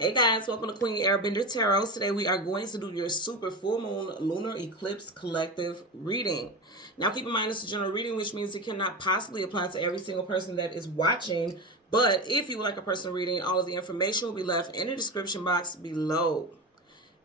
Hey guys, welcome to Queen Airbender Tarot. Today we are going to do your super full moon lunar eclipse collective reading. Now keep in mind this is a general reading, which means it cannot possibly apply to every single person that is watching. But if you would like a personal reading, all of the information will be left in the description box below.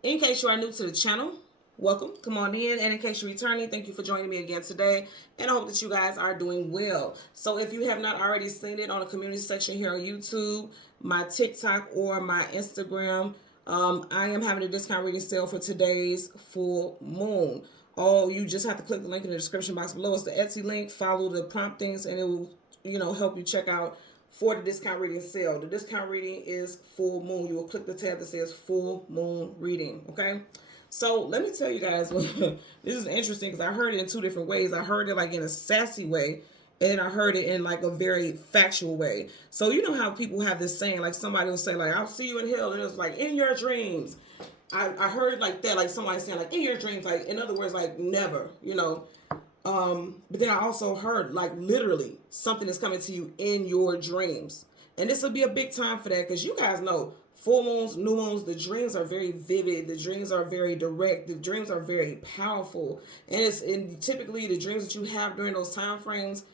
In case you are new to the channel, welcome, come on in. And in case you're returning, thank you for joining me again today. And I hope that you guys are doing well. So if you have not already seen it on the community section here on YouTube, my TikTok, or my Instagram, I am having a discount reading sale for today's full moon. You just have to click the link in the description box below. It's the Etsy link. Follow the promptings and it will, help you check out for the discount reading sale. The discount reading is full moon. You will click the tab that says full moon reading. Okay. So let me tell you guys, this is interesting because I heard it in two different ways. I heard it like in a sassy way, and I heard it in like a very factual way. So you know how people have this saying, like somebody will say like, I'll see you in hell. And it's like, in your dreams. I heard like that, like somebody saying like, in your dreams, like in other words, like never, But then I also heard like literally something is coming to you in your dreams. And this will be a big time for that because you guys know full moons, new moons, the dreams are very vivid. The dreams are very direct. The dreams are very powerful. And typically the dreams that you have during those time frames,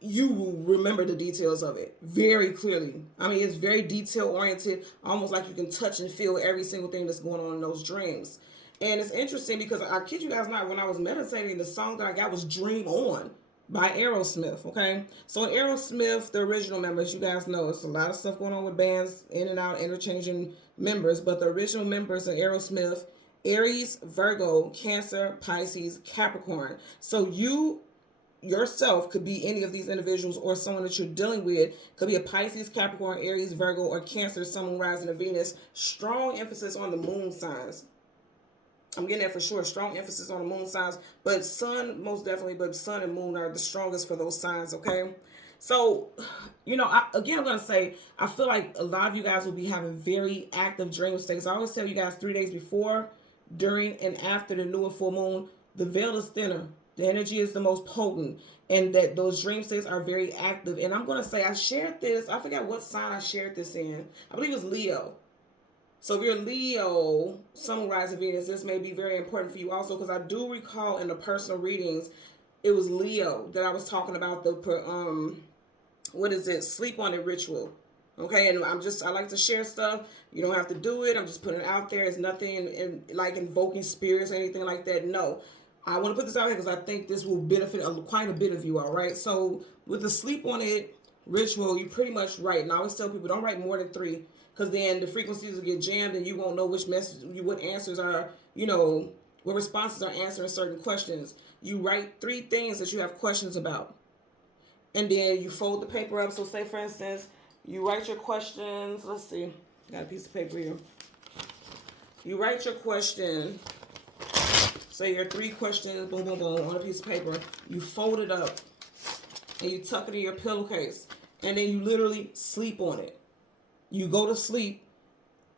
you will remember the details of it very clearly. I mean, it's very detail oriented, almost like you can touch and feel every single thing that's going on in those dreams. And it's interesting because I kid you guys not, when I was meditating, the song that I got was Dream On by Aerosmith, okay? So Aerosmith, the original members, you guys know, it's a lot of stuff going on with bands, in and out, interchanging members, but the original members of Aerosmith, Aries, Virgo, Cancer, Pisces, Capricorn. So you yourself could be any of these individuals, or someone that you're dealing with could be a Pisces, Capricorn, Aries, Virgo, or Cancer, Sun, Moon, Rising, and Venus. Strong emphasis on the moon signs. I'm getting that for sure. Strong emphasis on the moon signs, but sun most definitely, but sun and moon are the strongest for those signs, okay? So, I'm going to say, I feel like a lot of you guys will be having very active dream states. I always tell you guys 3 days before, during, and after the new and full moon, the veil is thinner. The energy is the most potent, and that those dream states are very active. And I'm going to say, I shared this. I forgot what sign I shared this in. I believe it was Leo. So if you're Leo, Sun, Rising, Venus, this may be very important for you also, because I do recall in the personal readings, it was Leo that I was talking about the, sleep on it ritual. Okay, and I like to share stuff. You don't have to do it. I'm just putting it out there. It's nothing like invoking spirits or anything like that. No. I want to put this out here because I think this will benefit quite a bit of you, all right? So with the sleep on it ritual, you pretty much write. And I always tell people, don't write more than 3, because then the frequencies will get jammed and you won't know which message, what answers are, what responses are answering certain questions. You write 3 things that you have questions about. And then you fold the paper up. So say, for instance, you write your questions. Let's see. Got a piece of paper here. You write your question. Say your 3 questions, boom, boom, boom, on a piece of paper. You fold it up and you tuck it in your pillowcase. And then you literally sleep on it. You go to sleep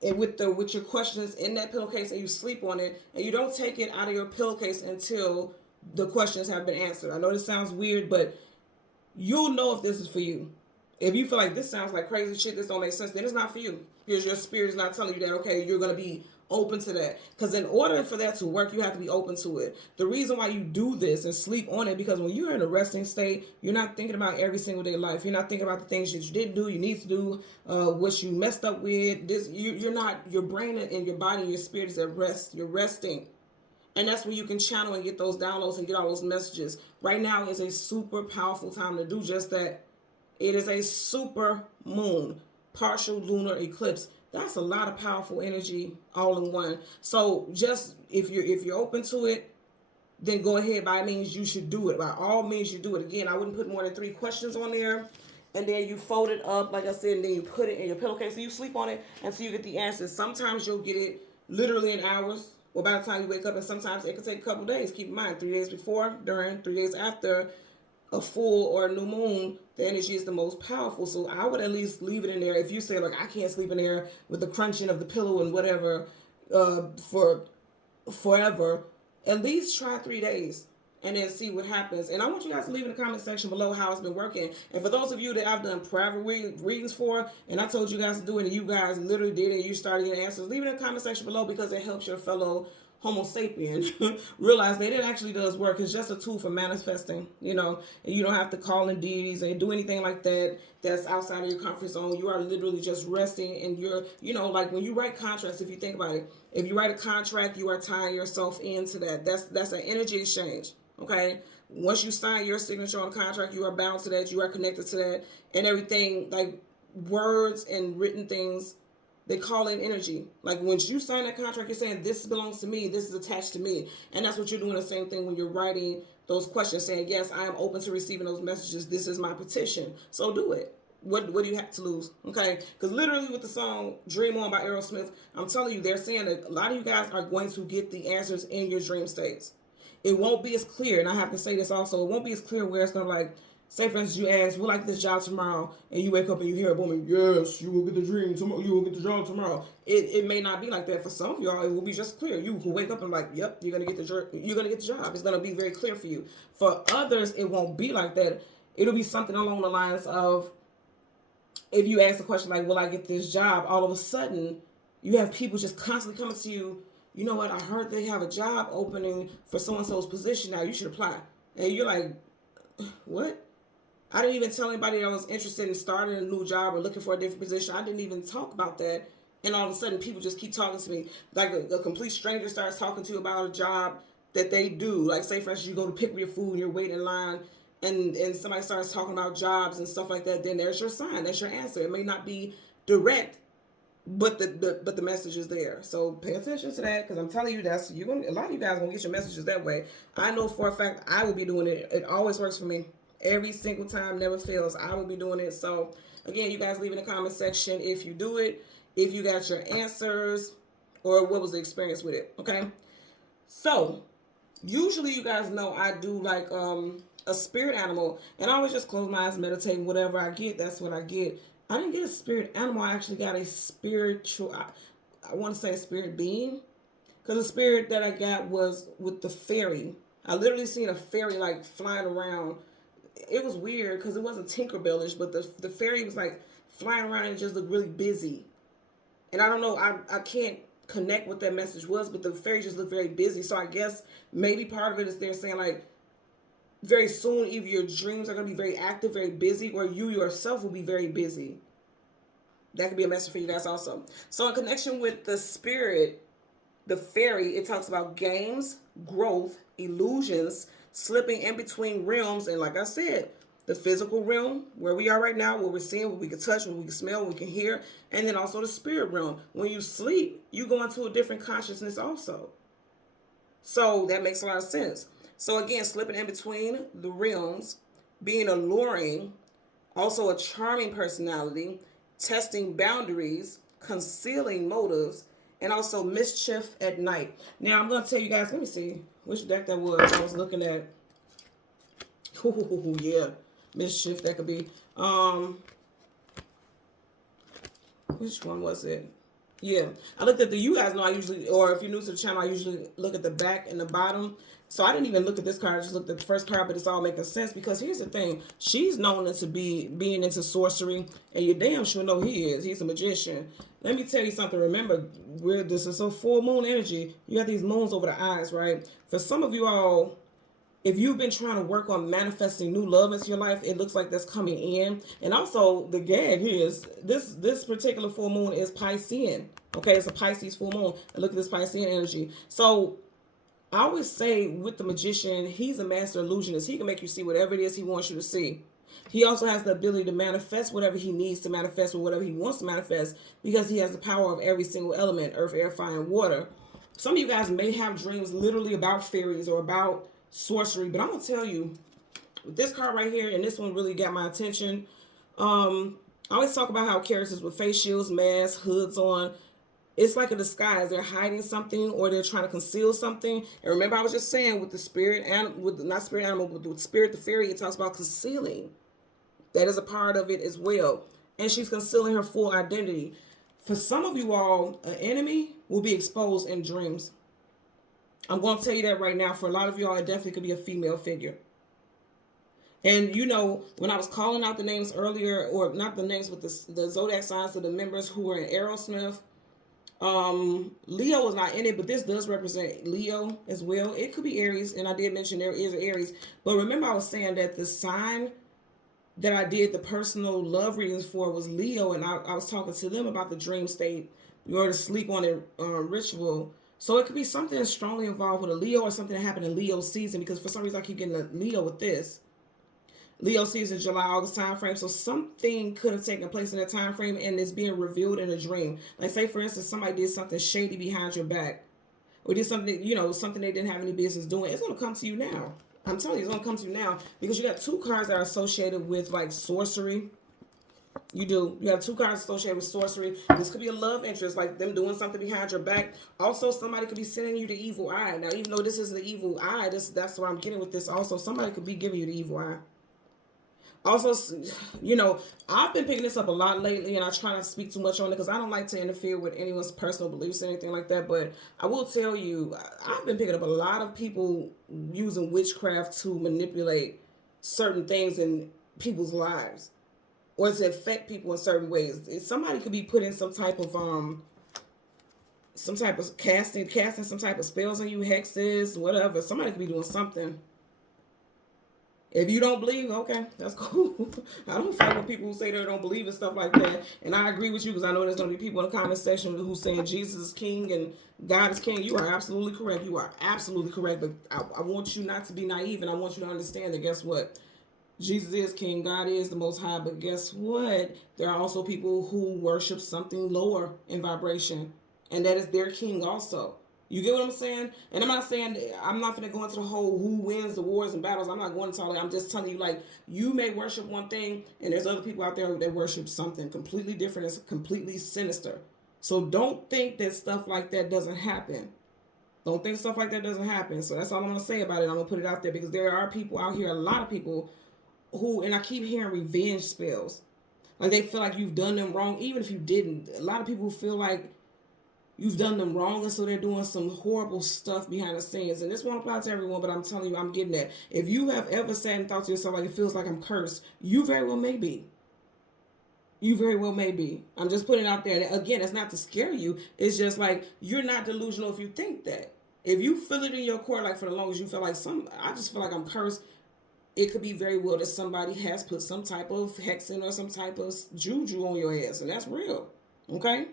and with your questions in that pillowcase, and you sleep on it, and you don't take it out of your pillowcase until the questions have been answered. I know this sounds weird, but you'll know if this is for you. If you feel like this sounds like crazy shit, this don't make sense, then it's not for you. Because your spirit is not telling you that, okay, you're going to be open to that. Because in order for that to work, you have to be open to it. The reason why you do this and sleep on it, because when you're in a resting state, you're not thinking about every single day life. You're not thinking about the things that you didn't do, you need to do, what you messed up with. Your brain and your body and your spirit is at rest. You're resting. And that's where you can channel and get those downloads and get all those messages. Right now is a super powerful time to do just that. It is a super moon, partial lunar eclipse. That's a lot of powerful energy all in one. So just if you're open to it, then go ahead. By means, you should do it. By all means, you do it. Again, I wouldn't put more than 3 questions on there. And then you fold it up, like I said, and then you put it in your pillowcase. So you sleep on it until you get the answers. Sometimes you'll get it literally in hours, or by the time you wake up, and sometimes it can take a couple days. Keep in mind, 3 days before, during, 3 days after a full or a new moon, the energy is the most powerful. So I would at least leave it in there. If you say, like, I can't sleep in there with the crunching of the pillow and whatever for forever, at least try 3 days. and then see what happens. And I want you guys to leave in the comment section below how it's been working. And for those of you that I've done private readings for, and I told you guys to do it, and you guys literally did it, and you started getting answers, leave it in the comment section below, because it helps your fellow Homo sapien realize that it actually does work. It's just a tool for manifesting, you know, and you don't have to call in deities and do anything like that that's outside of your comfort zone. You are literally just resting, and you're, you know, like when you write contracts, if you think about it, if you write a contract, you are tying yourself into that. That's an energy exchange. Okay, once you sign your signature on a contract, you are bound to that, you are connected to that, and everything, like words and written things, they call in energy. Like once you sign that contract, you're saying this belongs to me, this is attached to me. And that's what you're doing, the same thing when you're writing those questions, saying, yes, I am open to receiving those messages, this is my petition. So do it. What do you have to lose? Okay, because literally with the song Dream On by Aerosmith, I'm telling you, they're saying that a lot of you guys are going to get the answers in your dream states. It won't be as clear, and I have to say this also, it won't be as clear where it's going to, like, say for instance, you ask, will I get this job tomorrow? And you wake up and you hear a woman, yes, you will get the dream tomorrow, you will get the job tomorrow. It may not be like that. For some of y'all, it will be just clear. You can wake up and like, yep, you're gonna get the job. It's gonna be very clear for you. For others, it won't be like that. It'll be something along the lines of, if you ask a question like, will I get this job? All of a sudden, you have people just constantly coming to you, you know what, I heard they have a job opening for so-and-so's position now, you should apply. And you're like, what? I didn't even tell anybody I was interested in starting a new job or looking for a different position. I didn't even talk about that. And all of a sudden, people just keep talking to me. Like a complete stranger starts talking to you about a job that they do. Like, say, for instance, you go to pick up your food and you're waiting in line, and somebody starts talking about jobs and stuff like that. Then there's your sign. That's your answer. It may not be direct, but the message is there. So pay attention to that, because I'm telling you, a lot of you guys are gonna get your messages that way. I know for a fact I will be doing it. It always works for me. Every single time, never fails. I will be doing it. So again, you guys leave in the comment section if you do it, if you got your answers, or what was the experience with it. Okay. So usually you guys know I do like a spirit animal, and I always just close my eyes, meditate, whatever I get, that's what I get. I didn't get a spirit animal. I actually got a spiritual, I want to say a spirit being, because the spirit that I got was with the fairy. I literally seen a fairy like flying around. It was weird because it wasn't Tinkerbellish, but the fairy was like flying around and just looked really busy. And I don't know, I can't connect what that message was, but the fairy just looked very busy. So I guess maybe part of it is they're saying like, very soon, either your dreams are going to be very active, very busy, or you yourself will be very busy. That could be a message for you guys also. So in connection with the spirit, the fairy, it talks about games, growth, illusions, slipping in between realms. And like I said, the physical realm, where we are right now, where we're seeing, what we can touch, what we can smell, what we can hear. And then also the spirit realm. When you sleep, you go into a different consciousness also. So that makes a lot of sense. So again, slipping in between the realms, being alluring, also a charming personality, testing boundaries, concealing motives, and also mischief at night. Now, I'm going to tell you guys, let me see which deck that was I was looking at. Oh, yeah, mischief, that could be. Which one was it? Yeah, I looked at you guys know I usually, or if you're new to the channel, I usually look at the back and the bottom. So I didn't even look at this card. I just looked at the first card, but it's all making sense because here's the thing. She's known to be being into sorcery, and you damn sure know he is. He's a magician. Let me tell you something. Remember, this is a full moon energy. You have these moons over the eyes, right? For some of you all, if you've been trying to work on manifesting new love into your life, it looks like that's coming in. And also, the gag here is this particular full moon is Piscean. Okay, it's a Pisces full moon. And look at this Piscean energy. So I always say with the magician, he's a master illusionist. He can make you see whatever it is he wants you to see. He also has the ability to manifest whatever he needs to manifest or whatever he wants to manifest because he has the power of every single element, earth, air, fire, and water. Some of you guys may have dreams literally about fairies or about sorcery, but I'm going to tell you, with this card right here, and this one really got my attention. I always talk about how characters with face shields, masks, hoods on, it's like a disguise. They're hiding something or they're trying to conceal something. And remember, I was just saying with the spirit and with not spirit animal, but with spirit, the fairy, it talks about concealing. That is a part of it as well. And she's concealing her full identity. For some of you all, an enemy will be exposed in dreams. I'm going to tell you that right now. For a lot of y'all, it definitely could be a female figure. And you know, when I was calling out the names earlier, or not the names, but the zodiac signs of the members who were in Aerosmith, Leo was not in it, but this does represent Leo as well. It could be Aries, and I did mention there is Aries. But remember, I was saying that the sign that I did the personal love readings for was Leo, and I was talking to them about the dream state or the sleep on it ritual. So it could be something strongly involved with a Leo, or something that happened in Leo season, because for some reason I keep getting a Leo with this. Leo season, July, August time frame. So something could have taken place in that time frame, and it's being revealed in a dream. Like, say for instance, somebody did something shady behind your back, or did something, you know, something they didn't have any business doing. It's gonna come to you now. I'm telling you, it's gonna come to you now, because you got two cards that are associated with like sorcery. You do. You have two cards associated with sorcery. This could be a love interest, like them doing something behind your back. Also, somebody could be sending you the evil eye. Now, even though this is the evil eye, that's what I'm getting with this. Also, somebody could be giving you the evil eye. Also, you know, I've been picking this up a lot lately, and I try not to speak too much on it because I don't like to interfere with anyone's personal beliefs or anything like that. But I will tell you, I've been picking up a lot of people using witchcraft to manipulate certain things in people's lives, or to affect people in certain ways. Somebody could be putting some type of casting some type of spells on you, hexes, whatever. Somebody could be doing something. If you don't believe, okay, that's cool. I don't fight with people who say they don't believe and stuff like that. And I agree with you, because I know there's going to be people in the comment section who saying Jesus is king and God is king. You are absolutely correct. You are absolutely correct. But I want you not to be naive, and I want you to understand that, guess what? Jesus is king. God is the most high. But guess what? There are also people who worship something lower in vibration, and that is their king also. You get what I'm saying? And I'm not saying, I'm not going to go into the whole who wins the wars and battles. I'm not going into all that. I'm just telling you, like, you may worship one thing, and there's other people out there that worship something completely different. It's completely sinister. So don't think that stuff like that doesn't happen. Don't think stuff like that doesn't happen. So that's all I'm going to say about it. I'm going to put it out there, because there are people out here, a lot of people who, and I keep hearing revenge spells. Like, they feel like you've done them wrong, even if you didn't. A lot of people feel like you've done them wrong, and so they're doing some horrible stuff behind the scenes. And this won't apply to everyone, but I'm telling you, I'm getting that. If you have ever sat and thought to yourself, like, it feels like I'm cursed, you very well may be. You very well may be. I'm just putting it out there. Again, it's not to scare you. It's just like, you're not delusional if you think that. If you feel it in your core, like, for the longest you feel like I just feel like I'm cursed, it could be very well that somebody has put some type of hexing or some type of juju on your ass, and that's real. Okay?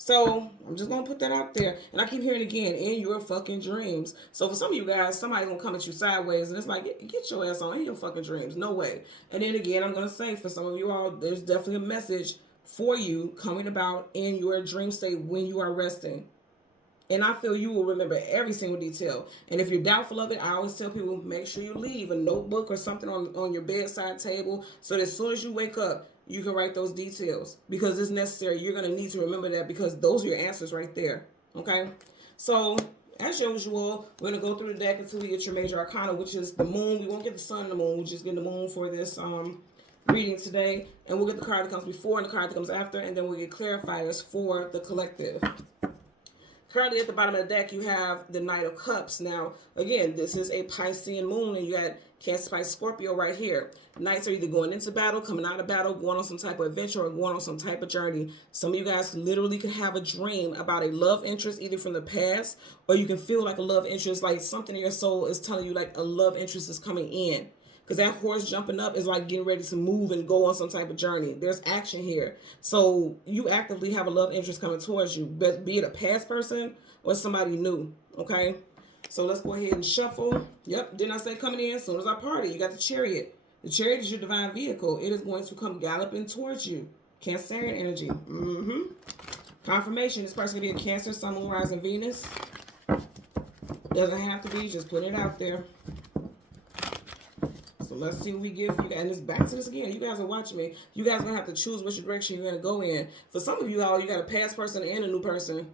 So I'm just going to put that out there. And I keep hearing again, in your fucking dreams. So for some of you guys, somebody's going to come at you sideways, and it's like, get your ass on in your fucking dreams. No way. And then again, I'm going to say, for some of you all, there's definitely a message for you coming about in your dream state when you are resting. And I feel you will remember every single detail. And if you're doubtful of it, I always tell people, make sure you leave a notebook or something on your bedside table, so that as soon as you wake up, you can write those details, because it's necessary. You're going to need to remember that, because those are your answers right there. Okay? So, as usual, we're going to go through the deck until we get your major arcana, which is the moon. We won't get the sun and the moon. We'll just get the moon for this reading today. And we'll get the card that comes before and the card that comes after, and then we'll get clarifiers for the collective. Currently at the bottom of the deck, you have the Knight of Cups. Now, again, this is a Piscean moon, and you got Cancer, Pisces, Scorpio right here. Knights are either going into battle, coming out of battle, going on some type of adventure, or going on some type of journey. Some of you guys literally could have a dream about a love interest, either from the past, or you can feel like a love interest, like something in your soul is telling you like a love interest is coming in. Because that horse jumping up is like getting ready to move and go on some type of journey. There's action here. So you actively have a love interest coming towards you, but be it a past person or somebody new, okay? So let's go ahead and shuffle. Yep, didn't I say coming in as soon as I party? You got the Chariot. The Chariot is your divine vehicle. It is going to come galloping towards you. Cancerian energy. Confirmation, this person could be a Cancer, Sun, Moon, Rising, Venus. Doesn't have to be, just putting it out there. So let's see what we get for you guys. And it's back to this again. You guys are watching me. You guys are going to have to choose which direction you're going to go in. For some of you all, you got a past person and a new person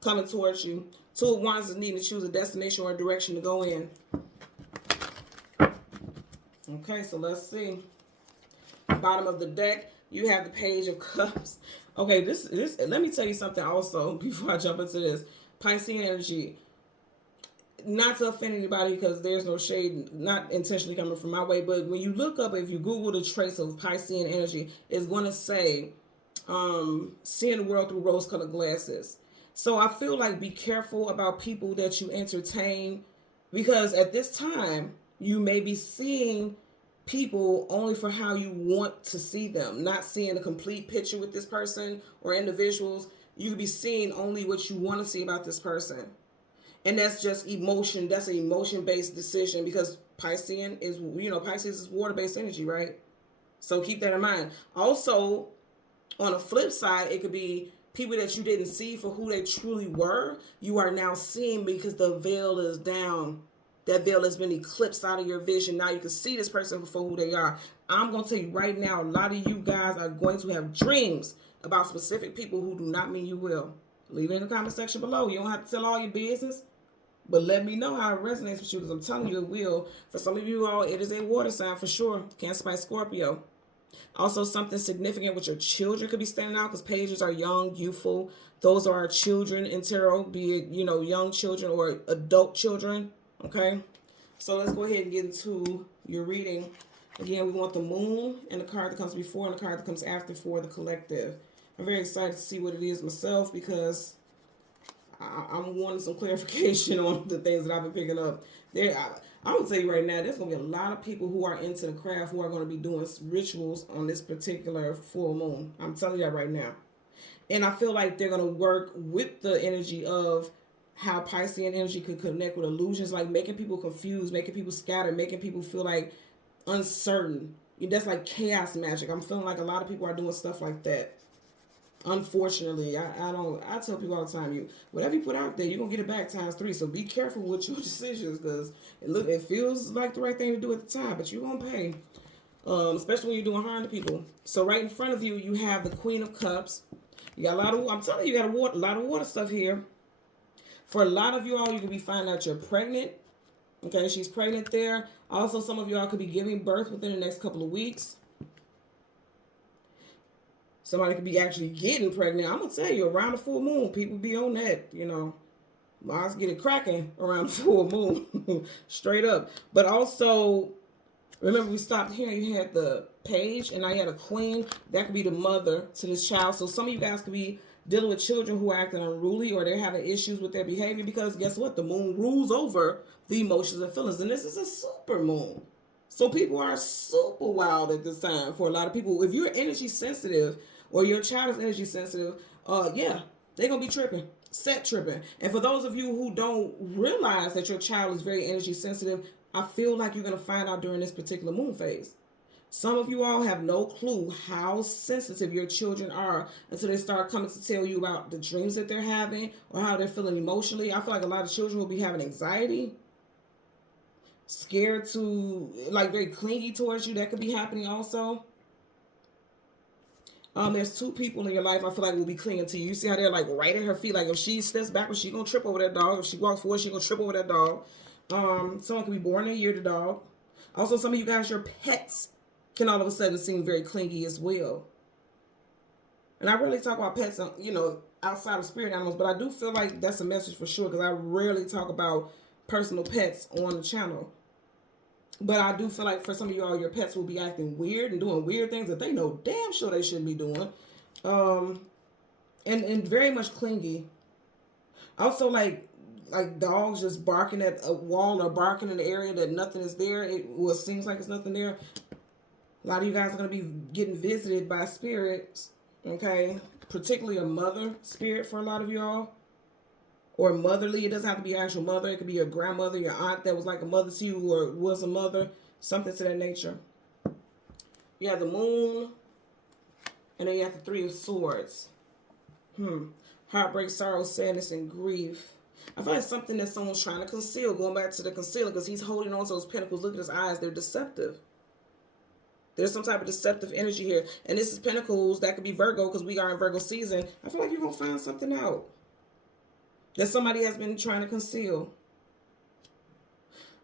coming towards you. Two of Wands is needing to choose a destination or a direction to go in. Okay, so let's see. Bottom of the deck, you have the Page of Cups. Okay, this let me tell you something also before I jump into this. Piscean energy. not to offend anybody because there's no shade, not intentionally coming from my way, but when you look up, if you Google the trace of Piscean energy, it's going to say seeing the world through rose-colored glasses. So I feel like be careful about people that you entertain, because at this time you may be seeing people only for how you want to see them, not seeing a complete picture with this person or individuals. You could be seeing only what you want to see about this person. And that's just emotion. That's an emotion-based decision, because Piscean is, Pisces is water-based energy, right? So keep that in mind. Also, on the flip side, it could be people that you didn't see for who they truly were. You are now seeing because the veil is down. That veil has been eclipsed out of your vision. Now you can see this person for who they are. I'm going to tell you right now, a lot of you guys are going to have dreams about specific people who do not mean you will. Leave it in the comment section below. You don't have to tell all your business, but let me know how it resonates with you, because I'm telling you it will. For some of you all, it is a water sign for sure. Cancer by Scorpio. Also, something significant with your children could be standing out, because pages are young, youthful. Those are our children in tarot, be it, young children or adult children. Okay? So let's go ahead and get into your reading. Again, we want the moon and the card that comes before and the card that comes after for the collective. I'm very excited to see what it is myself, because I'm wanting some clarification on the things that I've been picking up. I'm going to tell you right now, there's going to be a lot of people who are into the craft who are going to be doing rituals on this particular full moon. I'm telling you that right now. And I feel like they're going to work with the energy of how Piscean energy could connect with illusions, like making people confused, making people scattered, making people feel like uncertain. That's like chaos magic. I'm feeling like a lot of people are doing stuff like that. Unfortunately, I tell people all the time, whatever you put out there, you're gonna get it back times 3. So be careful with your decisions, because it feels like the right thing to do at the time, but you're gonna pay. Especially when you're doing harm to people. So right in front of you, you have the Queen of Cups. You got I'm telling you, you got a lot of water stuff here. For a lot of you all, you could be finding out you're pregnant. Okay, she's pregnant there. Also, some of y'all could be giving birth within the next couple of weeks. Somebody could be actually getting pregnant. I'm going to tell you, around the full moon, people be on that, Let's get it cracking around the full moon. Straight up. But also, remember we stopped here. You had the page, and now you had a queen. That could be the mother to this child. So some of you guys could be dealing with children who are acting unruly, or they're having issues with their behavior, because guess what? The moon rules over the emotions and feelings. And this is a super moon. So people are super wild at this time for a lot of people. If you're energy sensitive, or your child is energy sensitive, they're going to be tripping, set tripping. And for those of you who don't realize that your child is very energy sensitive, I feel like you're going to find out during this particular moon phase. Some of you all have no clue how sensitive your children are until they start coming to tell you about the dreams that they're having or how they're feeling emotionally. I feel like a lot of children will be having anxiety, scared to, like, very clingy towards you. That could be happening also. There's 2 people in your life I feel like will be clinging to you. You see how they're like right at her feet. Like if she steps backwards, she's going to trip over that dog. If she walks forward, she's going to trip over that dog. Someone could be born in a year to dog. Also, some of you guys, your pets can all of a sudden seem very clingy as well. And I rarely talk about pets, outside of spirit animals, but I do feel like that's a message for sure, because I rarely talk about personal pets on the channel. But I do feel like for some of y'all, your pets will be acting weird and doing weird things that they know damn sure they shouldn't be doing. And very much clingy. Also, like dogs just barking at a wall or barking in an area that nothing is there. It seems like it's nothing there. A lot of you guys are going to be getting visited by spirits, okay? Particularly a mother spirit for a lot of y'all. Or motherly. It doesn't have to be your actual mother. It could be your grandmother, your aunt that was like a mother to you or was a mother. Something to that nature. You have the moon. And then you have the 3 of Swords. Heartbreak, sorrow, sadness, and grief. I feel like something that someone's trying to conceal. Going back to the concealer, because he's holding on to those pentacles. Look at his eyes. They're deceptive. There's some type of deceptive energy here. And this is Pentacles. That could be Virgo, because we are in Virgo season. I feel like you're going to find something out that somebody has been trying to conceal.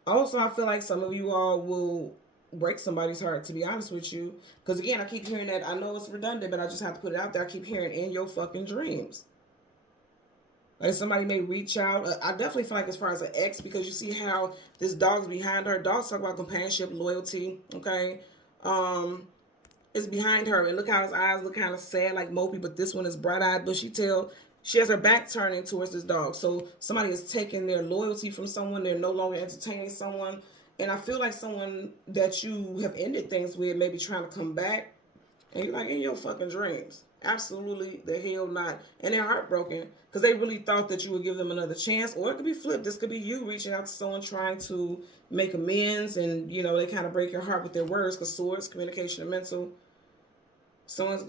Also, I feel like some of you all will break somebody's heart, to be honest with you. Because again, I keep hearing that. I know it's redundant, but I just have to put it out there. I keep hearing in your fucking dreams. Like somebody may reach out. I definitely feel like as far as an ex, because you see how this dog's behind her. Dogs talk about companionship, loyalty. Okay, um, it's behind her, and look how his eyes look kind of sad, like mopey. But this one is bright-eyed, bushy tail. She has her back turning towards this dog. So somebody is taking their loyalty from someone. They're no longer entertaining someone, and I feel like someone that you have ended things with may be trying to come back, and you're like in your fucking dreams. Absolutely the hell not. And they're heartbroken because they really thought that you would give them another chance. Or it could be flipped. This could be you reaching out to someone trying to make amends, and you know, they kind of break your heart with their words, because swords, communication, and mental.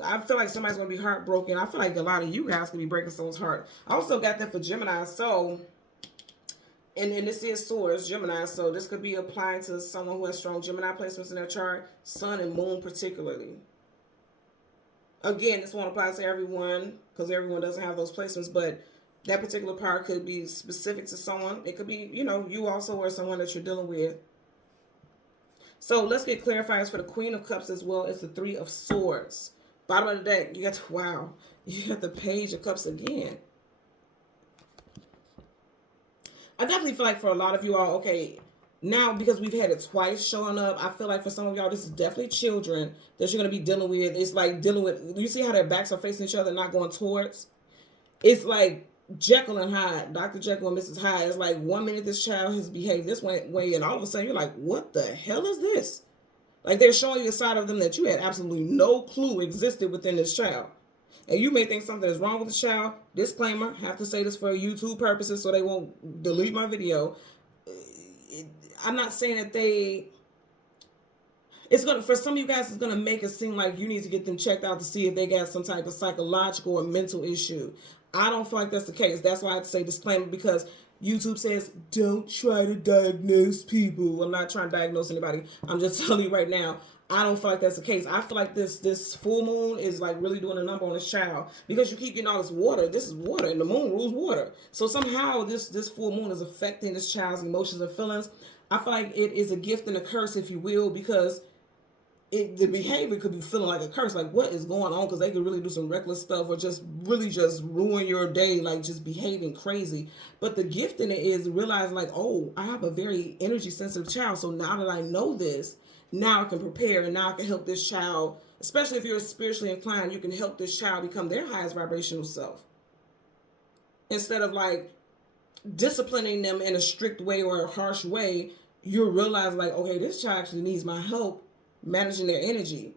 I feel like somebody's gonna be heartbroken. I feel like a lot of you guys could be breaking someone's heart. I also got that for Gemini. So and this is swords, Gemini. So this could be applying to someone who has strong Gemini placements in their chart, sun and moon particularly. Again, this won't apply to everyone because everyone doesn't have those placements, but that particular part could be specific to someone. It could be, you know, you also or someone that you're dealing with. So let's get clarifiers for the Queen of Cups as well as the Three of Swords. Bottom of the deck, you got the, wow, you got the Page of Cups again. I definitely feel like for a lot of you all, okay, now because we've had it twice showing up, I feel like for some of y'all, this is definitely children that you're going to be dealing with. It's like dealing with, you see how their backs are facing each other, not going towards? It's like Jekyll and Hyde, Dr. Jekyll and Mrs. Hyde. It's like 1 minute this child has behaved this way, and all of a sudden you're like, what the hell is this? Like they're showing you a side of them that you had absolutely no clue existed within this child. And you may think something is wrong with the child. Disclaimer, have to say this for YouTube purposes so they won't delete my video. I'm not saying that it's gonna, for some of you guys, it's gonna make it seem like you need to get them checked out to see if they got some type of psychological or mental issue. I don't feel like that's the case. That's why I have to say disclaimer, because YouTube says don't try to diagnose people. I'm not trying to diagnose anybody. I'm just telling you right now, I don't feel like that's the case. I feel like this full moon is like really doing a number on this child, because you keep getting all this water. This is water, and the moon rules water. So somehow this full moon is affecting this child's emotions and feelings. I feel like it is a gift and a curse, if you will, because the behavior could be feeling like a curse. Like, what is going on? Because they could really do some reckless stuff or just really just ruin your day, like just behaving crazy. But the gift in it is realizing like, oh, I have a very energy sensitive child. So now that I know this, now I can prepare, and now I can help this child, especially if you're spiritually inclined, you can help this child become their highest vibrational self. Instead of like disciplining them in a strict way or a harsh way, you realize like, okay, this child actually needs my help managing their energy.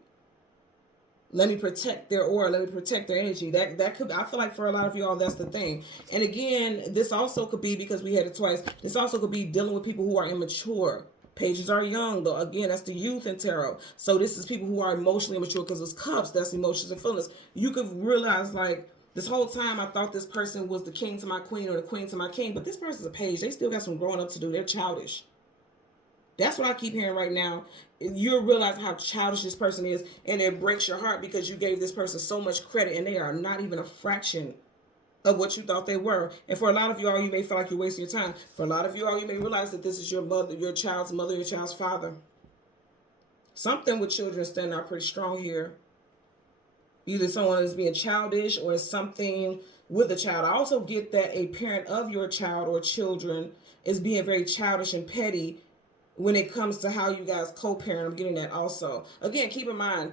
Let me protect their aura. Let me protect their energy. That could, I feel like for a lot of y'all, that's the thing. And again, this also could be, because we had it twice, this also could be dealing with people who are immature. Pages are young, though. Again, that's the youth in tarot. So this is people who are emotionally immature, because it's cups. That's emotions and feelings. You could realize like, this whole time I thought this person was the king to my queen or the queen to my king, but this person's a page. They still got some growing up to do. They're childish. That's what I keep hearing right now. You'll realize how childish this person is, and it breaks your heart because you gave this person so much credit, and they are not even a fraction of what you thought they were. And for a lot of y'all, you may feel like you're wasting your time. For a lot of y'all, you may realize that this is your mother, your child's mother, your child's father. Something with children standing out pretty strong here. Either someone is being childish or something with a child. I also get that a parent of your child or children is being very childish and petty when it comes to how you guys co-parent. I'm getting that also. Again, keep in mind,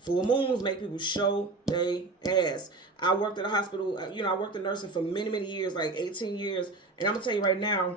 full moons make people show they ass. I worked at a hospital, I worked in nursing for many, many years, like 18 years. And I'm going to tell you right now,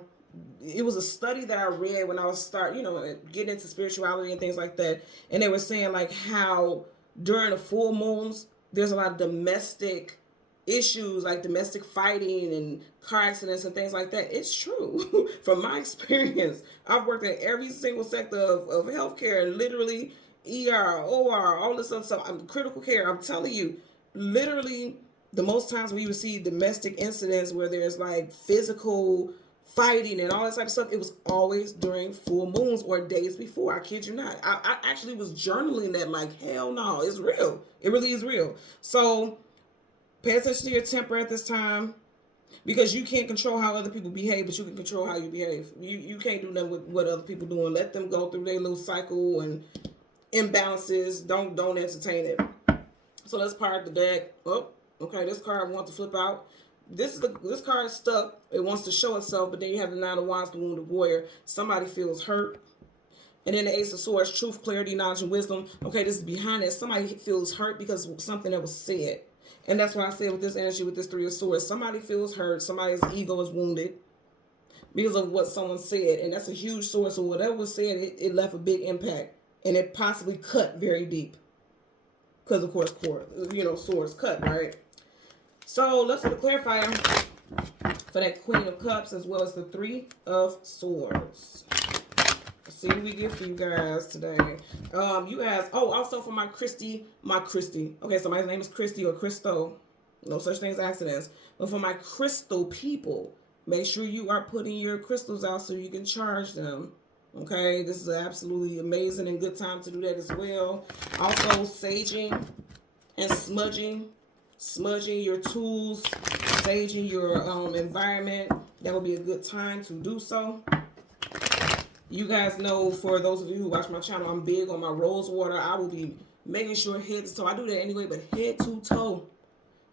it was a study that I read when I was getting into spirituality and things like that. And they were saying like how during the full moons, there's a lot of domestic issues, like domestic fighting and car accidents and things like that. It's true. From my experience, I've worked in every single sector of healthcare, and literally ER, OR, all this other stuff. I'm critical care. I'm telling you, literally the most times we would see domestic incidents where there's like physical fighting and all that type of stuff, it was always during full moons or days before. I kid you not. I actually was journaling that like, hell no, it's real. It really is real. So pay attention to your temper at this time, because you can't control how other people behave, but you can control how you behave. You can't do nothing with what other people doing. Let them go through their little cycle and imbalances. Don't entertain it. So let's part the deck. Oh, okay, this card I want to flip out. this card is stuck. It wants to show itself, but then you have the Nine of Wands, the Wounded Warrior. Somebody feels hurt. And then the Ace of Swords, truth, clarity, knowledge, and wisdom. Okay, this is behind it. Somebody feels hurt because of something that was said. And that's why I said with this energy, with this Three of Swords, somebody feels hurt. Somebody's ego is wounded because of what someone said. And that's a huge source. So whatever was said, it left a big impact. And it possibly cut very deep. Because, of course, swords cut, right? So let's get a clarifier for that Queen of Cups as well as the Three of Swords. Let's see what we get for you guys today. You guys, also for my Christy. Okay, so my name is Christy or Christo. No such thing as accidents. But for my crystal people, make sure you are putting your crystals out so you can charge them. Okay, this is an absolutely amazing and good time to do that as well. Also, saging and smudging your tools, saging your environment. That would be a good time to do so. You guys know, for those of you who watch my channel, I'm big on my rose water. I will be making sure head to toe. I do that anyway, but head to toe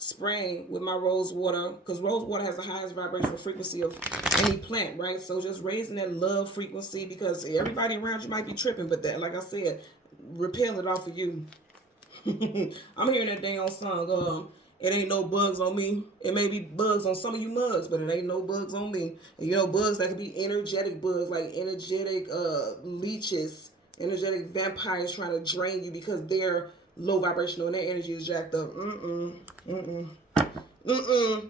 spraying with my rose water, because rose water has the highest vibrational frequency of any plant, right? So just raising that love frequency, because everybody around you might be tripping, but that, like I said, repel it off of you. I'm hearing that dang old song, it ain't no bugs on me. It may be bugs on some of you mugs, but it ain't no bugs on me. And you know, bugs that could be energetic bugs, like energetic leeches, energetic vampires trying to drain you because they're low vibrational and their energy is jacked up.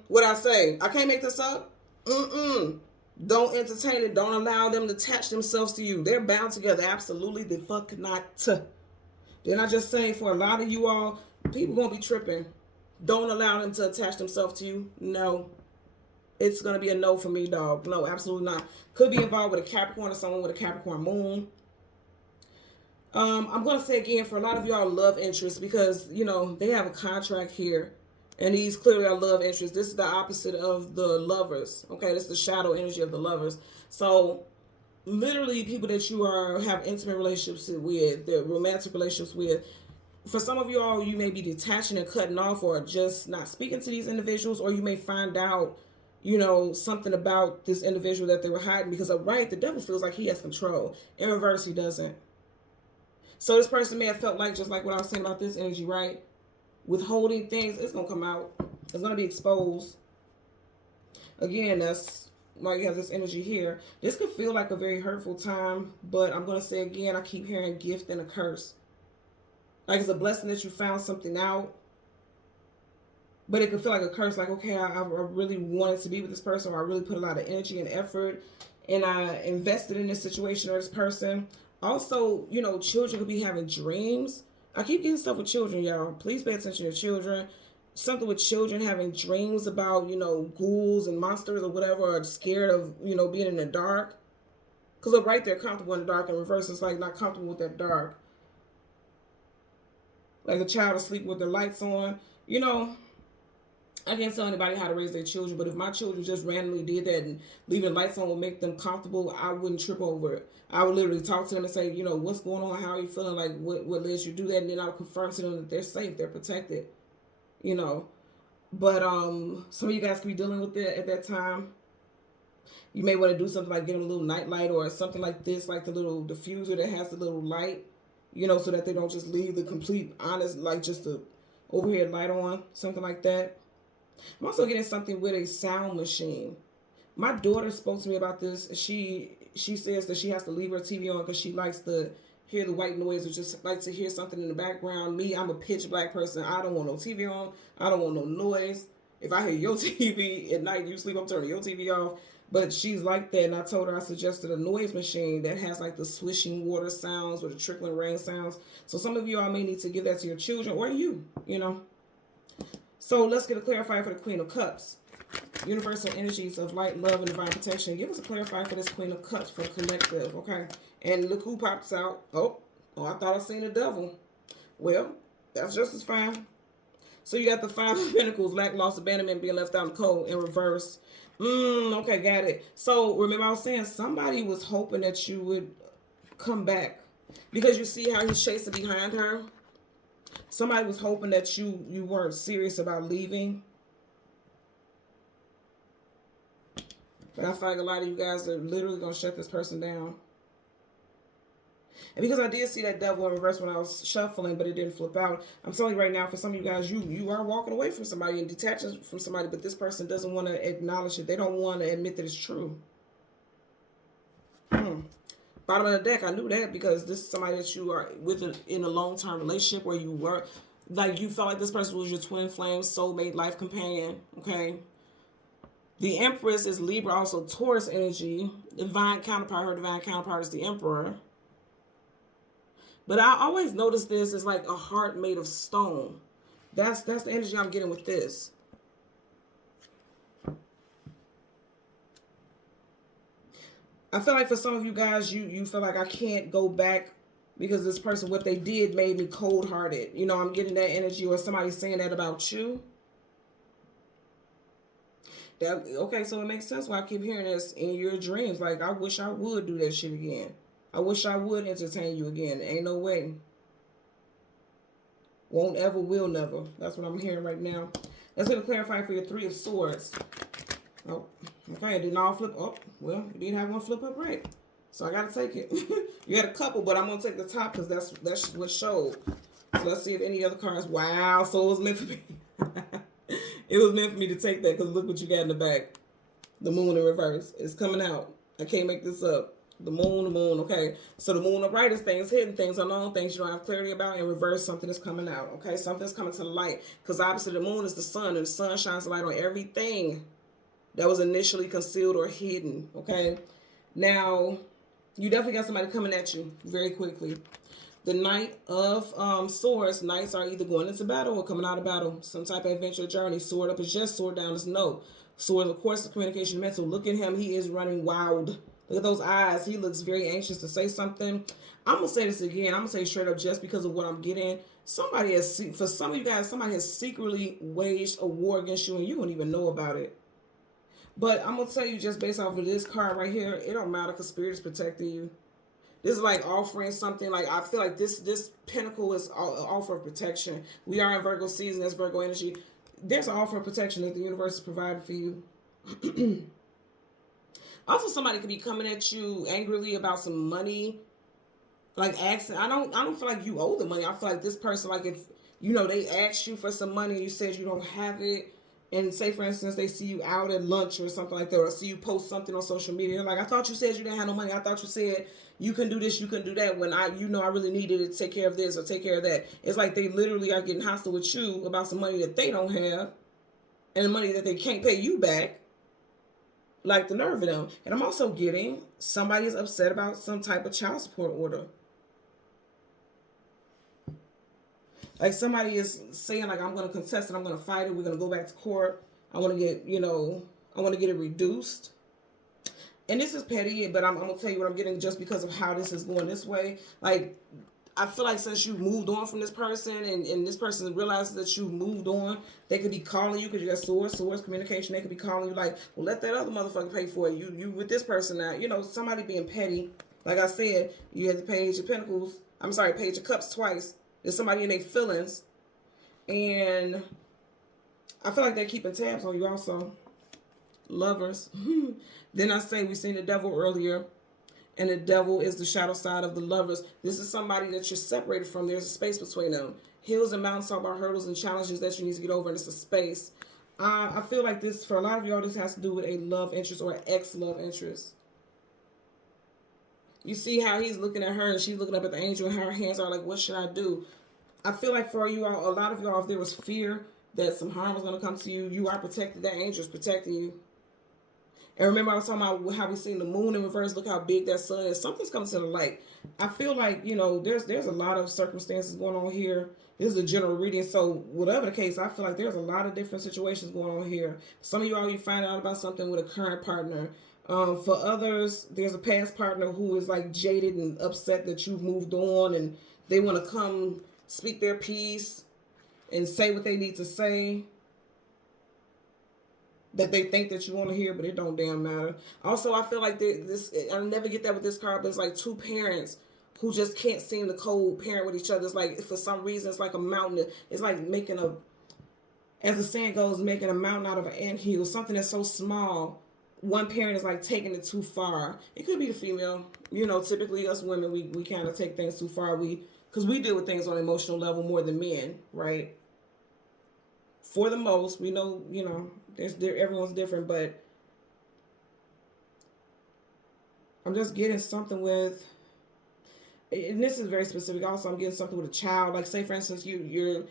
What I say? I can't make this up. Don't entertain it. Don't allow them to attach themselves to you. They're bound together. Absolutely the fuck not. They're not just saying, for a lot of you all, people gonna be tripping. Don't allow them to attach themselves to you. No. It's gonna be a no for me, dog. No, absolutely not. Could be involved with a Capricorn or someone with a Capricorn moon. I'm going to say again, for a lot of y'all, love interest, because, you know, they have a contract here. And these clearly are love interests. This is the opposite of the Lovers. Okay, this is the shadow energy of the Lovers. So, literally, people that you have intimate relationships with, the romantic relationships with. For some of y'all, you may be detaching and cutting off, or just not speaking to these individuals, or you may find out, you know, something about this individual that they were hiding. Because, right, the devil feels like he has control. In reverse, he doesn't. So this person may have felt like, just like what I was saying about this energy, right? Withholding things, it's going to come out. It's going to be exposed. Again, that's why you have this energy here. This could feel like a very hurtful time, but I'm going to say again, I keep hearing gift and a curse. Like, it's a blessing that you found something out, but it could feel like a curse. Like, okay, I really wanted to be with this person, or I really put a lot of energy and effort, and I invested in this situation or this person. Also, you know, children could be having dreams. I keep getting stuff with children, y'all. Please pay attention to children. Something with children having dreams about, you know, ghouls and monsters or whatever, or scared of, you know, being in the dark. Because they're right there comfortable in the dark, and reverse, it's like not comfortable with that dark. Like a child asleep with their lights on. You know, I can't tell anybody how to raise their children, but if my children just randomly did that and leaving lights on would make them comfortable, I wouldn't trip over it. I would literally talk to them and say, you know, what's going on? How are you feeling? Like, what led you to do that? And then I would confirm to them that they're safe, they're protected, you know. But some of you guys could be dealing with it at that time. You may want to do something like get them a little night light or something like this, like the little diffuser that has the little light, you know, so that they don't just leave the complete honest, like just the overhead light on, something like that. I'm also getting something with a sound machine. My daughter spoke to me about this. She says that she has to leave her TV on because she likes to hear the white noise, or just like to hear something in the background. Me, I'm a pitch black person. I don't want no TV on. I don't want no noise. If I hear your TV at night, you sleep, I'm turning your TV off. But she's like that, and I told her I suggested a noise machine that has like the swishing water sounds or the trickling rain sounds. So some of you all may need to give that to your children, or you know. So let's get a clarifier for the Queen of Cups. Universal energies of light, love, and divine protection. Give us a clarifier for this Queen of Cups for the collective, okay? And look who pops out. Oh, I thought I seen the devil. Well, that's just as fine. So you got the Five of Pentacles, lack, loss, abandonment, being left out in the cold in reverse. Okay, got it. So remember I was saying somebody was hoping that you would come back, because you see how he's chasing behind her. Somebody was hoping that you weren't serious about leaving. But I feel like a lot of you guys are literally going to shut this person down. And because I did see that devil in reverse when I was shuffling, but it didn't flip out. I'm telling you right now, for some of you guys, you are walking away from somebody and detaching from somebody, but this person doesn't want to acknowledge it. They don't want to admit that it's true. Bottom of the deck, I knew that because this is somebody that you are with in a long-term relationship where you were, like, you felt like this person was your twin flame, soulmate, life companion, okay? The Empress is Libra, also Taurus energy. Divine counterpart, her divine counterpart is the Emperor. But I always notice this is like a heart made of stone. That's the energy I'm getting with this. I feel like for some of you guys, you feel like I can't go back because this person, what they did made me cold-hearted. You know, I'm getting that energy, or somebody saying that about you. That, okay, so it makes sense why I keep hearing this in your dreams. Like, I wish I would do that shit again. I wish I would entertain you again. Ain't no way. Won't ever, will never. That's what I'm hearing right now. That's going to clarify for your Three of Swords. Oh, okay, it didn't all flip. Oh, well, you didn't have one flip up right. So I got to take it. You had a couple, but I'm going to take the top because that's what showed. So let's see if any other cards. Wow, so it was meant for me. It was meant for me to take that because look what you got in the back. The moon in reverse. It's coming out. I can't make this up. The moon, okay? So the moon, the brightest things, hidden things, unknown things you don't have clarity about. In reverse, something is coming out, okay? Something's coming to the light. Because opposite the moon is the sun, and the sun shines light on everything that was initially concealed or hidden, okay? Now, you definitely got somebody coming at you very quickly. The Knight of Swords. Knights are either going into battle or coming out of battle. Some type of adventure journey. Sword up is yes, sword down is no. Sword, of course, the communication mental. Look at him. He is running wild. Look at those eyes. He looks very anxious to say something. I'm going to say this again. I'm going to say straight up just because of what I'm getting. Somebody has, for some of you guys, somebody has secretly waged a war against you and you don't even know about it. But I'm going to tell you just based off of this card right here, it don't matter because Spirit is protecting you. This is like offering something. Like, I feel like this pentacle is offer of protection. We are in Virgo season. That's Virgo energy. There's an offer of protection that the universe is providing for you. Also, somebody could be coming at you angrily about some money. Like, asking. I don't feel like you owe the money. I feel like this person, like, if, you know, they asked you for some money and you said you don't have it. And say, for instance, they see you out at lunch or something like that, or see you post something on social media. Like, I thought you said you didn't have no money. I thought you said you can do this, you can do that, when I really needed it to take care of this or take care of that. It's like they literally are getting hostile with you about some money that they don't have and the money that they can't pay you back. Like, the nerve of them. And I'm also getting somebody is upset about some type of child support order. Like, somebody is saying, like, I'm going to contest it. I'm going to fight it. We're going to go back to court. I want to get, I want to get it reduced. And this is petty, but I'm going to tell you what I'm getting just because of how this is going this way. Like, I feel like since you moved on from this person and this person realizes that you moved on, they could be calling you because you got swords, communication. They could be calling you like, well, let that other motherfucker pay for it. You with this person now. Somebody being petty. Like I said, you had the Page of Pentacles. I'm sorry, Page of Cups twice. There's somebody in their feelings. And I feel like they're keeping tabs on you also. Lovers. Then I say we seen the Devil earlier. And the Devil is the shadow side of the Lovers. This is somebody that you're separated from. There's a space between them. Hills and mountains talk about hurdles and challenges that you need to get over. And it's a space. I feel like this, for a lot of y'all, this has to do with a love interest or an ex-love interest. You see how he's looking at her and she's looking up at the angel and her hands are like, what should I do? I feel like for you all, a lot of y'all, if there was fear that some harm was going to come to you, you are protected. That angel is protecting you. And remember I was talking about how we seen the moon in reverse. Look how big that sun is. Something's coming to the light. I feel like, there's a lot of circumstances going on here. This is a general reading. So whatever the case, I feel like there's a lot of different situations going on here. Some of you all, you find out about something with a current partner. For others, there's a past partner who is like jaded and upset that you've moved on and they want to come speak their piece and say what they need to say that they think that you want to hear, but it don't damn matter. Also, I feel like I never get that with this card, but it's like two parents who just can't seem to co-parent with each other. It's like, for some reason, it's like a mountain. It's like as the saying goes, making a mountain out of an anthill. Something that's so small one parent is like taking it too far. It could be the female. You know, typically us women, we kind of take things too far. Because we deal with things on an emotional level more than men, right? For the most, we know, you know, everyone's different, but I'm just getting something with, and this is very specific. Also, I'm getting something with a child. Like, say for instance, the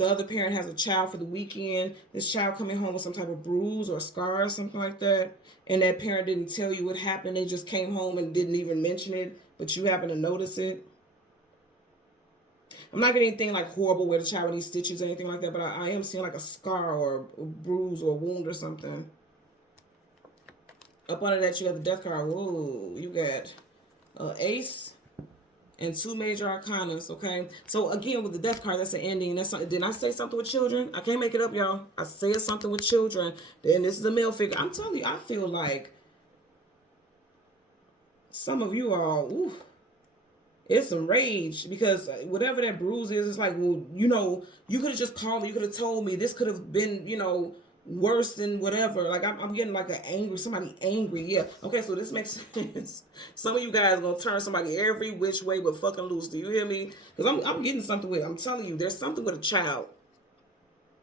other parent has a child for the weekend. This child coming home with some type of bruise or scar or something like that, and that parent didn't tell you what happened. They just came home and didn't even mention it, but you happen to notice it. I'm not getting anything like horrible where the child needs stitches or anything like that, but I am seeing like a scar or a bruise or a wound or something. Up under that, you have the death card. Whoa, you got ace and two major arcanas. Okay, so again with the death card, that's an ending. That's something. Didn't I say something with children? I can't make it up, y'all. I said something with children. Then this is a male figure. I'm telling you, I feel like some of you are. Ooh, it's some rage because whatever that bruise is, it's like, well, you know, you could have just called me. You could have told me. This could have been, you know, worse than whatever. Like I'm getting like an angry, somebody angry. Yeah. Okay, so this makes sense. Some of you guys are gonna turn somebody every which way but fucking loose. Do you hear me? Because I'm getting something with. I'm telling you, there's something with a child.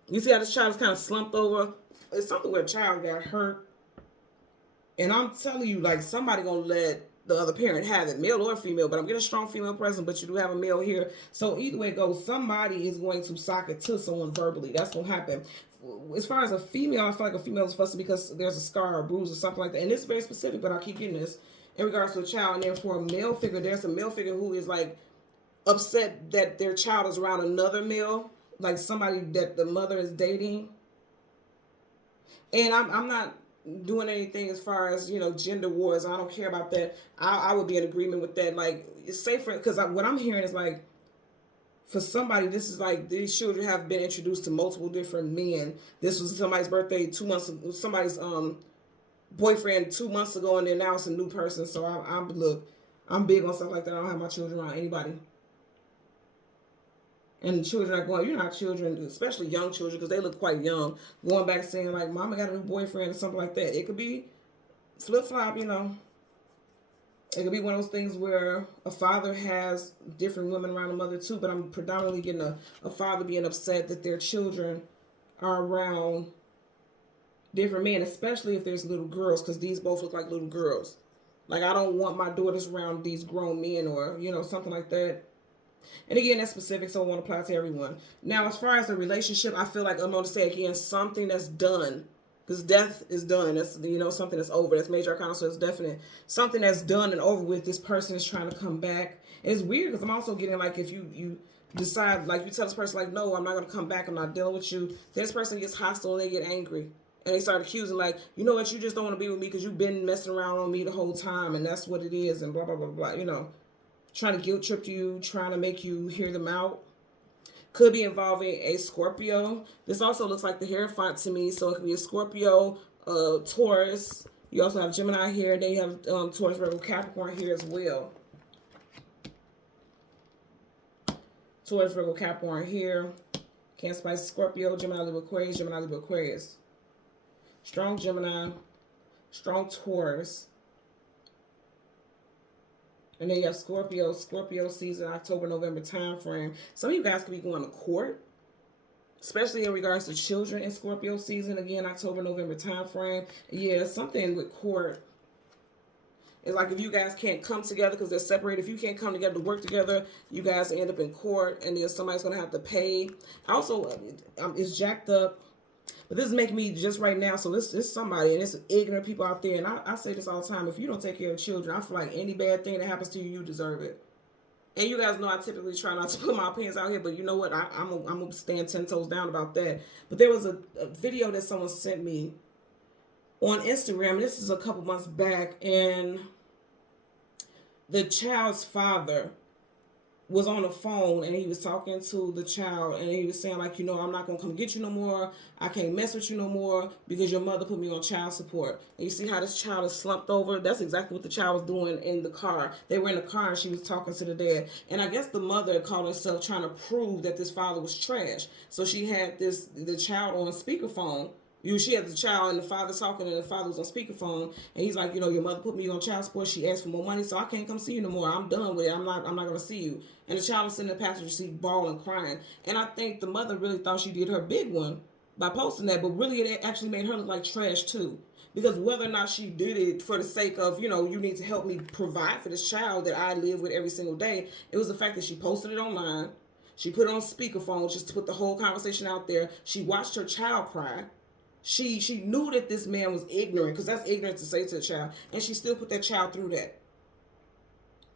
You see how this child is kind of slumped over? It's something where a child got hurt. And I'm telling you, like, somebody gonna let the other parent have it, male or female, but I'm getting a strong female presence, but you do have a male here. So either way it goes, somebody is going to sock it to someone verbally. That's going to happen. As far as a female, I feel like a female is fussy because there's a scar or a bruise or something like that. And it's very specific, but I keep getting this in regards to a child. And then for a male figure, there's a male figure who is like upset that their child is around another male, like somebody that the mother is dating. And I'm not doing anything as far as, you know, gender wars. I don't care about that. I would be in agreement with that. Like, it's safer because what I'm hearing is like, for somebody, this is like these children have been introduced to multiple different men. This was somebody's birthday 2 months ago, somebody's boyfriend 2 months ago, and then now it's a new person. So I'm big on stuff like that. I don't have my children around anybody. And children are going, you're not children, especially young children, because they look quite young, going back saying, like, mama got a new boyfriend or something like that. It could be flip-flop, you know. It could be one of those things where a father has different women around a mother, too, but I'm predominantly getting a father being upset that their children are around different men, especially if there's little girls, because these both look like little girls. Like, I don't want my daughters around these grown men or, you know, something like that. And again, that's specific, so I want to apply to everyone. Now, as far as the relationship, I feel like I'm going to say again, something that's done. Because death is done. That's, you know, something that's over. That's major arcana, so it's definite. Something that's done and over with, this person is trying to come back. And it's weird because I'm also getting, like, if you decide, like, you tell this person, like, no, I'm not going to come back. I'm not dealing with you. Then this person gets hostile and they get angry. And they start accusing, like, you know what, you just don't want to be with me because you've been messing around on me the whole time. And that's what it is. And blah, blah, blah, blah, you know. Trying to guilt trip you, trying to make you hear them out. Could be involving a Scorpio. This also looks like the Hierophant to me, so it could be a Scorpio, Taurus. You also have Gemini here. They have Taurus, Virgo, Capricorn here as well. Taurus, Virgo, Capricorn here. Cancer, Pisces, Scorpio, Gemini, Libra, Aquarius, Gemini, Libra, Aquarius. Strong Gemini, strong Taurus. And then you have Scorpio season, October, November time frame. Some of you guys could be going to court, especially in regards to children in Scorpio season. Again, October, November time frame. Yeah, something with court. It's like if you guys can't come together because they're separated. If you can't come together to work together, you guys end up in court, and then somebody's going to have to pay. Also, it's jacked up. But this is making me just right now, so this is somebody, and it's ignorant people out there, and I say this all the time, if you don't take care of children, I feel like any bad thing that happens to you, you deserve it. And you guys know I typically try not to put my opinions out here, but you know what, I'm going to stand 10 toes down about that. But there was a video that someone sent me on Instagram, this is a couple months back, and the child's father was on the phone and he was talking to the child and he was saying, like, you know, I'm not going to come get you no more. I can't mess with you no more because your mother put me on child support. And you see how this child is slumped over? That's exactly what the child was doing in the car. They were in the car and she was talking to the dad. And I guess the mother called herself trying to prove that this father was trash. So she had the child on speakerphone, She has a child and the father's talking and the father was on speakerphone and he's like, your mother put me on child support. She asked for more money, so I can't come see you no more. I'm done with it. I'm not gonna see you. And the child is sitting in the passenger seat bawling, crying. And I think the mother really thought she did her big one by posting that, but really it actually made her look like trash too. Because whether or not she did it for the sake of, you need to help me provide for this child that I live with every single day, it was the fact that she posted it online. She put it on speakerphone just to put the whole conversation out there. She watched her child cry. She knew that this man was ignorant, because that's ignorant to say to a child, and she still put that child through that.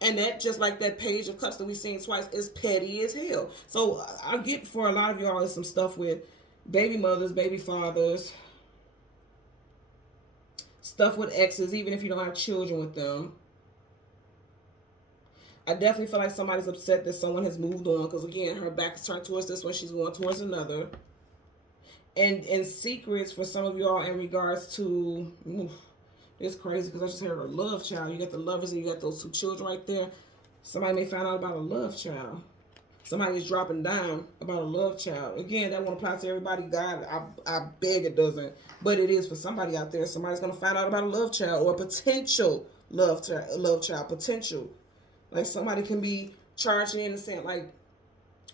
And that, just like that page of cups that we've seen twice, is petty as hell. So I get, for a lot of y'all, is some stuff with baby mothers, baby fathers, stuff with exes, even if you don't have children with them. I definitely feel like somebody's upset that someone has moved on, because again, her back is turned towards this one, she's going towards another. And secrets for some of y'all in regards to, it's crazy because I just heard a love child. You got the lovers and you got those two children right there. Somebody may find out about a love child. Somebody's dropping down about a love child. Again, that won't apply to everybody. God, I beg it doesn't. But it is for somebody out there. Somebody's going to find out about a love child or a potential love child. Potential. Like somebody can be charging in and saying, like,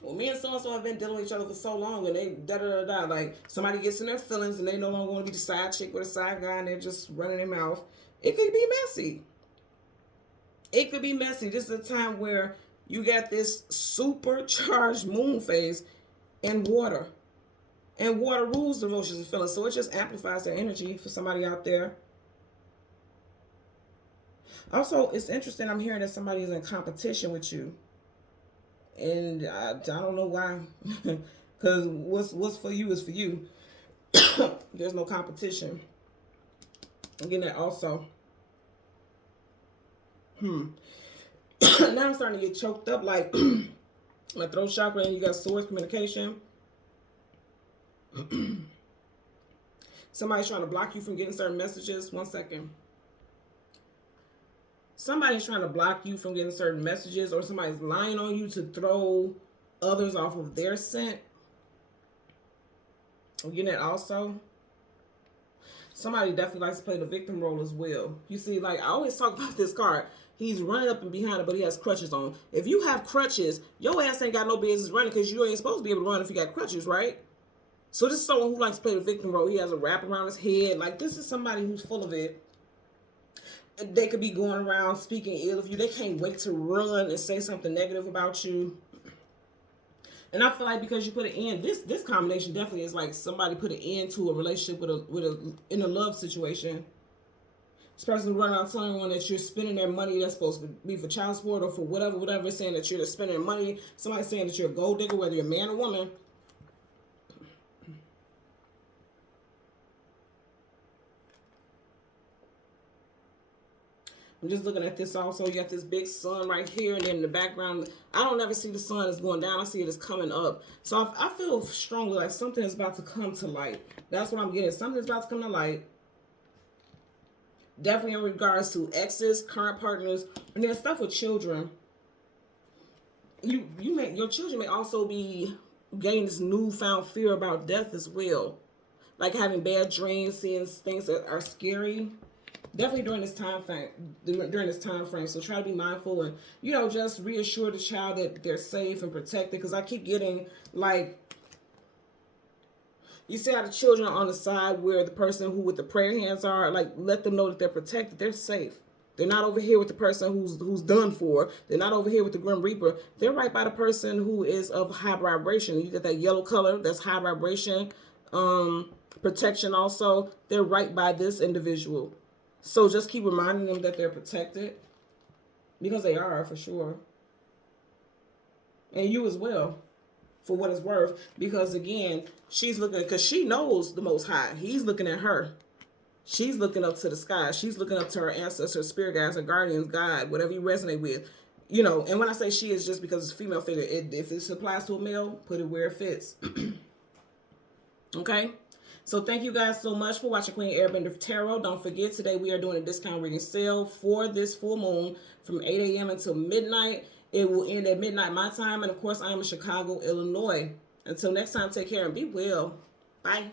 well, me and so-and-so have been dealing with each other for so long, and they da-da-da-da. Like, somebody gets in their feelings, and they no longer want to be the side chick with a side guy, and they're just running their mouth. It could be messy. It could be messy. This is a time where you got this supercharged moon phase in water. And water rules the emotions and feelings, so it just amplifies their energy for somebody out there. Also, it's interesting, I'm hearing that somebody is in competition with you. And I don't know why, because what's for you is for you. There's no competition. I'm getting that also. Now I'm starting to get choked up, like my throat chakra, and you got source communication. Somebody's trying to block you from getting certain messages. 1 second. Somebody's trying to block you from getting certain messages, or somebody's lying on you to throw others off of their scent. I'm getting that also. Somebody definitely likes to play the victim role as well. You see, like, I always talk about this card. He's running up and behind it, but he has crutches on. If you have crutches, your ass ain't got no business running, because you ain't supposed to be able to run if you got crutches, right? So this is someone who likes to play the victim role. He has a wrap around his head. Like, this is somebody who's full of it. They could be going around speaking ill of you. They can't wait to run and say something negative about you. And I feel like because you put an end, this combination definitely is like somebody put an end to a relationship in a love situation. This person running around telling everyone that you're spending their money that's supposed to be for child support or for whatever, saying that you're spending money. Somebody saying that you're a gold digger, whether you're a man or woman. I'm just looking at this also. You got this big sun right here, and then in the background, I don't ever see the sun as going down. I see it as coming up. So I feel strongly like something is about to come to light. That's what I'm getting. Something's about to come to light. Definitely in regards to exes, current partners, and then stuff with children. Your children may also be gaining this newfound fear about death as well. Like having bad dreams, seeing things that are scary. Definitely during this time frame. So try to be mindful and, just reassure the child that they're safe and protected. Because I keep getting, like, you see how the children are on the side where the person who with the prayer hands are, like, let them know that they're protected. They're safe. They're not over here with the person who's done for. They're not over here with the Grim Reaper. They're right by the person who is of high vibration. You get that yellow color, that's high vibration. Protection also. They're right by this individual. So just keep reminding them that they're protected, because they are, for sure. And you as well, for what it's worth. Because again, she's looking, because she knows the Most High. He's looking at her. She's looking up to the sky. She's looking up to her ancestors, spirit guides, her guardians, God, whatever you resonate with. And when I say she, is just because it's a female figure. If it applies to a male, put it where it fits. Okay? So thank you guys so much for watching Queen Airbender Tarot. Don't forget, today we are doing a discount reading sale for this full moon from 8 a.m. until midnight. It will end at midnight my time. And of course, I am in Chicago, Illinois. Until next time, take care and be well. Bye.